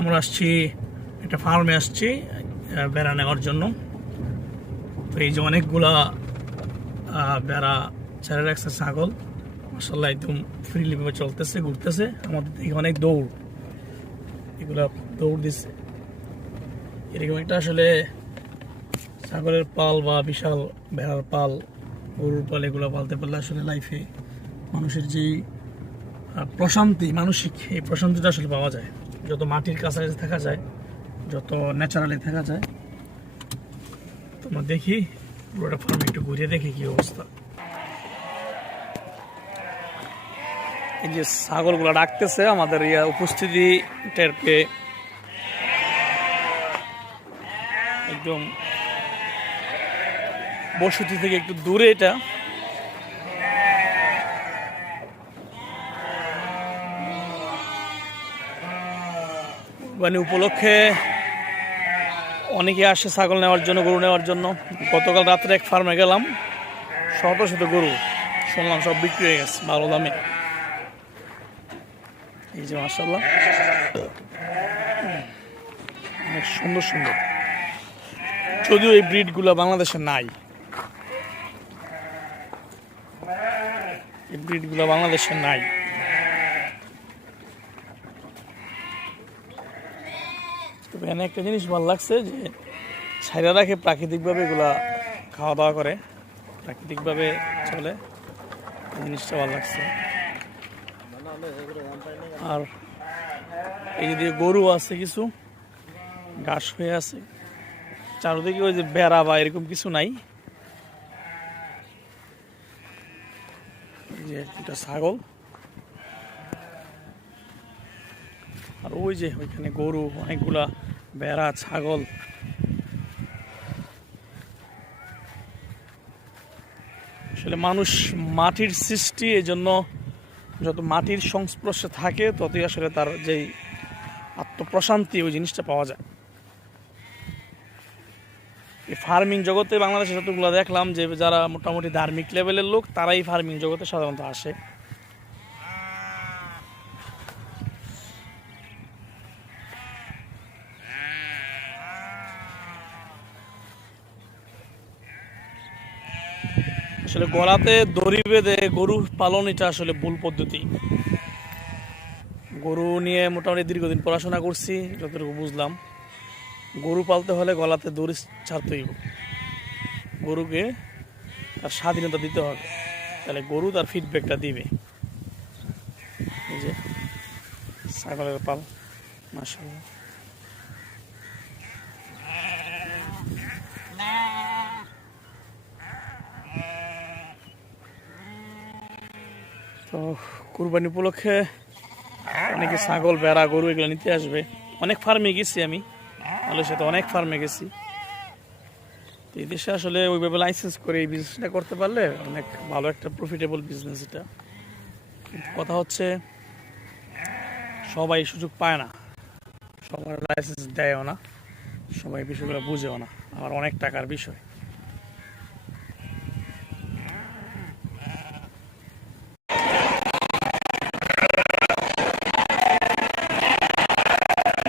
আমরা আসছি, একটা ফার্মে আসছি বেড়া নেওয়ার জন্য। তো এই যে অনেকগুলা বেড়া ছেড়ে রাখছে ছাগল। মাসাল্লাহ একদম ফ্রিলি ভাবে চলতেছে, ঘুরতেছে। আমাদের দিকে অনেক দৌড়। এগুলা দৌড় দিচ্ছে এরকম একটা আসলে ছাগলের পাল বা বিশাল ভেড়ার পাল, গরুর পাল, এগুলো পালতে পারলে আসলে লাইফে মানুষের যে প্রশান্তি, মানসিক, এই প্রশান্তিটা আসলে পাওয়া যায়। যত মাটির কাছাকাছি থাকা যায়, যত ন্যাচারালি থাকা যায়, তোমরা দেখি পুরোটা ফার্ম একটু ঘুরিয়ে দেখি কি অবস্থা। এই যে ছাগলগুলো ডাকতেছে, আমাদের ইয়া উপস্থিতি টের পেয়ে একদম বসতি থেকে একটু দূরে এটা। মানে উপলক্ষে অনেকে আসে ছাগল নেওয়ার জন্য, গরু নেওয়ার জন্য। গতকাল রাত্রে এক ফার্মে গেলাম। শত শত গরু শুনলাম সব বিক্রি হয়ে গেছে, ভালো দামে। এই যে মাসাল্লাহ অনেক সুন্দর সুন্দর। যদিও এই ব্রিডগুলো বাংলাদেশে নাই। এই ব্রিডগুলো বাংলাদেশে নাই। তবে এখানে একটা জিনিস ভালো লাগছে যে ছাইরা রাখে প্রাকৃতিকভাবে এগুলা খাওয়া দাওয়া করে, প্রাকৃতিকভাবে চলে। জিনিসটা ভালো লাগছে। আর এই যে গরু আছে কিছু, ঘাস হয়ে আছে, চারদিকে ওই যে বেড়া বা এরকম কিছু নাই। যে একটা ছাগল। আর ওই যে ওইখানে গরু অনেকগুলা বেড়া ছাগল। আসলে মানুষ মাটির সৃষ্টি এই জন্য যত মাটির সংস্পর্শে থাকে, ততই আসলে তার যেই আত্মপ্রশান্তি, ওই জিনিসটা পাওয়া যায়। এই ফার্মিং জগতে বাংলাদেশে যতগুলো দেখলাম যে যারা মোটামুটি ধার্মিক লেভেলের লোক, তারাই ফার্মিং জগতে সাধারণত আসে। আসলে গলাতে দড়ি বেঁধে গরু পালন, এটা আসলে ভুল পদ্ধতি। গরু নিয়ে মোটামুটি দীর্ঘদিন পড়াশোনা করছি, যতটুকু বুঝলাম। গরু পালতে হলে গলাতে দড়ি ছাড়তেই। গরুকে তার স্বাধীনতা দিতে হবে। তাহলে গরু তার ফিডব্যাকটা দিবে। এই যে, ছাগলের পাল মাসাল্লাহ তো কুরবানি উপলক্ষে অনেকে ছাগল বেড়া গরু এগুলো নিতে আসবে। অনেক ফার্মে গেছি আমি। মালয়েশিয়াতে অনেক ফার্মে গেছি। তো এই দেশে আসলে ওইভাবে লাইসেন্স করে এই বিজনেসটা করতে পারলে অনেক ভালো একটা প্রফিটেবল বিজনেস এটা। কিন্তু কথা হচ্ছে, সবাই সুযোগ পায় না। সবার লাইসেন্স দেয়ও না। সবাই বিষয়গুলো বুঝেও না। আর অনেক টাকার বিষয়।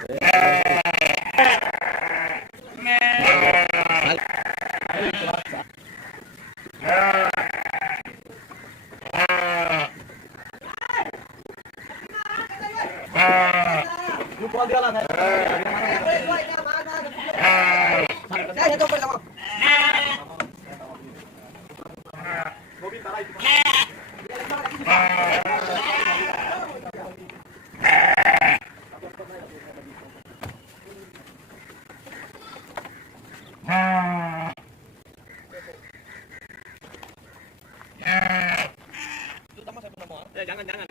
Lu keluar dia lah. Saya itu pertama. 两个两个